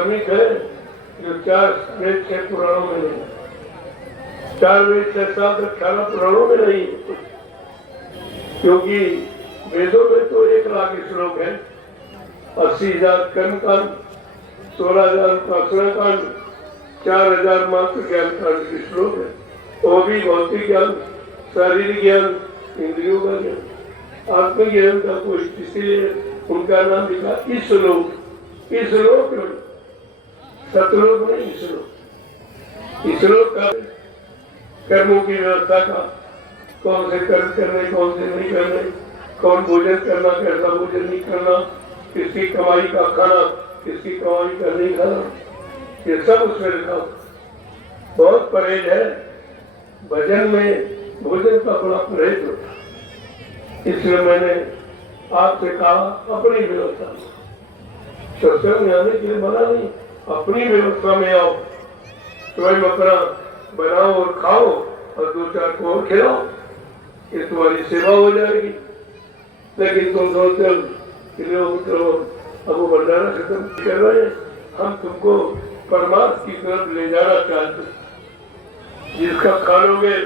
धार्मिक है जो 4 वेद 6 पुराणों में नहीं, 4 वेद 6 7 18 पुराणों में नहीं, क्योंकि वेदों में तो 1 लाख श्लोक है, 80,000 कर्मकांड, 16,000 उपासना कांड, 4,000 मात्र ज्ञान कांड के श्लोक है, वो भी भौतिक ज्ञान, शारीरिक ज्ञान, इंद्रियों का ज्ञान, आत्मज्ञान का कोई, इसीलिए उनका नाम लिखा ईश्लोक। ईश्लोक सतलोक नहीं, ईश्लोक। ईश्लोक का कर्मों की व्यवस्था का, कौन से कर्म करने कौन से नहीं करने, कौन भोजन करना कैसा भोजन नहीं करना, किसकी कमाई का खाना किसकी कमाई का नहीं खाना, ये सब उसमें लिखा। बहुत परहेज है भजन में, भोजन का बड़ा परहेज होता। इसलिए मैंने आपसे कहा अपनी व्यवस्था, सत्संग में आने के लिए मना नहीं, अपनी व्यवस्था में आओ, स्वयं अपना बनाओ और खाओ और 2-4 को और खिलाओ, ये तुम्हारी सेवा हो जाएगी। लेकिन तुम सोचते हो अब वो भंडारा खत्म कर रहे हैं, हम तुमको परमार्थ की तरफ ले जाना चाहते, जिसका खाओगे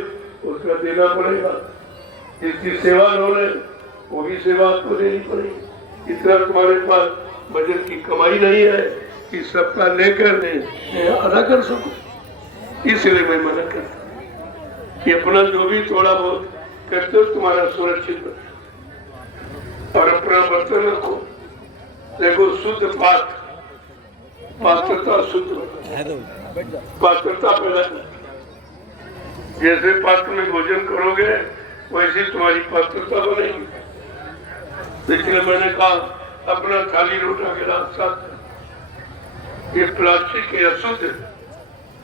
उसका देना पड़ेगा, जिसकी सेवा लोगे वो भी सेवा आपको देनी पड़ेगी। इतना तुम्हारे पास बजट की कमाई नहीं है कि सबका लेकर अदा कर सको, इसलिए मैं मना करता कि अपना जो भी थोड़ा बहुत करते हो तुम्हारा सुरक्षित और अपना बर्तन रखो, देखो शुद्ध पात्रता, शुद्ध पात्रता पैदा कर। जैसे पात्र में भोजन करोगे वैसे तुम्हारी पात्रता बनेगी। इसलिए मैंने कहा अपना थाली लोटा गिलास साथ, ये प्लास्टिक या शुद्ध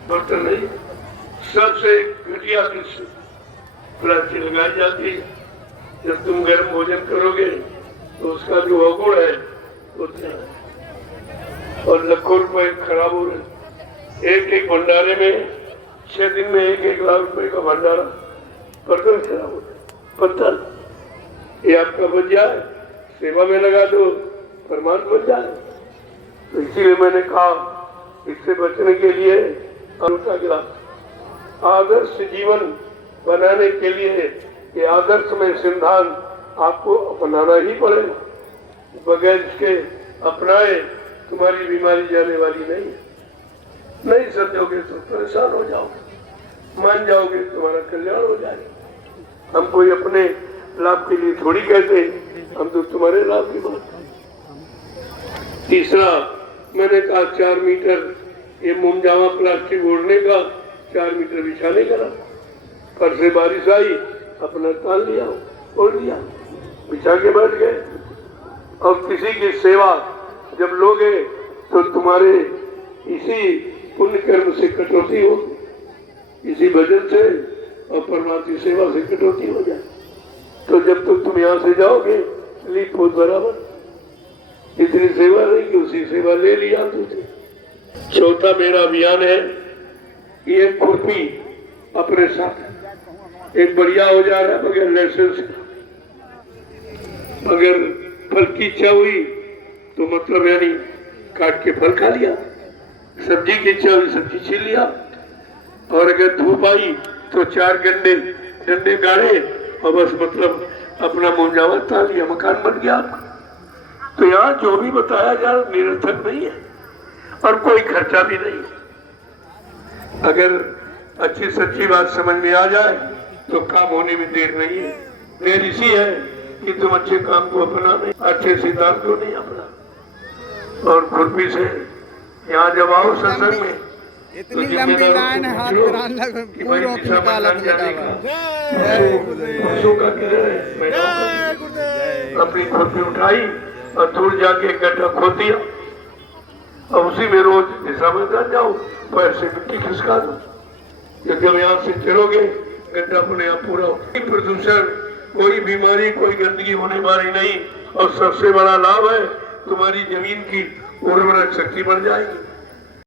बर्तन नहीं, सबसे घटिया किस्म प्लास्टिक लगाई जाती है। जब तुम गर्म भोजन करोगे तो उसका जो अवगुण है उतना है, और लाखों रुपए खराब हो रहे। एक भंडारे में 6 दिन में 1 लाख रुपए का भंडारा, बर्तन खराब हो जाए, पत्थर ये आपका बच जाए, सेवा में लगा दो, परमार्थ बच जाए। तो इसीलिए मैंने कहा इससे बचने के लिए अनुता गिलास आदर्श जीवन बनाने के लिए ये आदर्श में सिद्धांत आपको अपनाना ही पड़ेगा। बगैर इसके अपनाए तुम्हारी बीमारी जाने वाली नहीं है। नहीं समझोगे तो परेशान हो जाओगे, मान जाओगे तुम्हारा कल्याण हो जाएगा। हम कोई अपने लाभ के लिए थोड़ी कहते, हम तो तुम्हारे लाभ की बात। तीसरा मैंने कहा 4 मीटर ये मुमजामा प्लास्टिक ओढ़ने का, 4 मीटर बिछाने का। पर से बारिश आई, अपना ताल लिया, ओढ़ लिया, बिछा के बैठ गए। और किसी की सेवा जब लोगे तो तुम्हारे इसी पुण्य कर्म से कटौती हो, इसी भजन से और परमात्मा सेवा से कटौती हो जाए। तो जब तक तुम यहाँ से जाओगे लीप बहुत बराबर, इतनी सेवा नहीं कि उसी सेवा ले लिया तुझे। चौथा मेरा अभियान है कि एक खुरपी अपने साथ, एक बढ़िया औजार है बगैर लाइसेंस का, अगर फल की इच्छा हुई तो मतलब यानी काट के फल खा लिया, सब्जी की इच्छा हुई सब्जी छील लिया, और अगर धूप आई तो 4 डंडे गाड़े और बस मतलब अपना मुंजावा ताल लिया, मकान बन गया आपका। तो यहाँ जो भी बताया जा निरर्थक नहीं है और कोई खर्चा भी नहीं है। अगर अच्छी सच्ची बात समझ में आ जाए तो काम होने में देर नहीं है। देर इसी है कि तुम अच्छे काम को अपना नहीं, अच्छे सिद्धांत को नहीं अपना। और खुरपी से यहाँ जब आओ सत्संग में इतनी लंबी लाइन है, हाथ पूरों की निकाला अपनी खुरपी उठाई और दूर जाके गड्ढा खोद दिया और उसी में रोज दिशा में जाओ, पैर से मिट्टी खिसका दो। जब यहाँ से चलोगे गड्ढा अपने आप पूरा हो। प्रदूषण, कोई बीमारी, कोई गंदगी होने वाली नहीं। और सबसे बड़ा लाभ है तुम्हारी जमीन की उर्वरक शक्ति बढ़ जाएगी।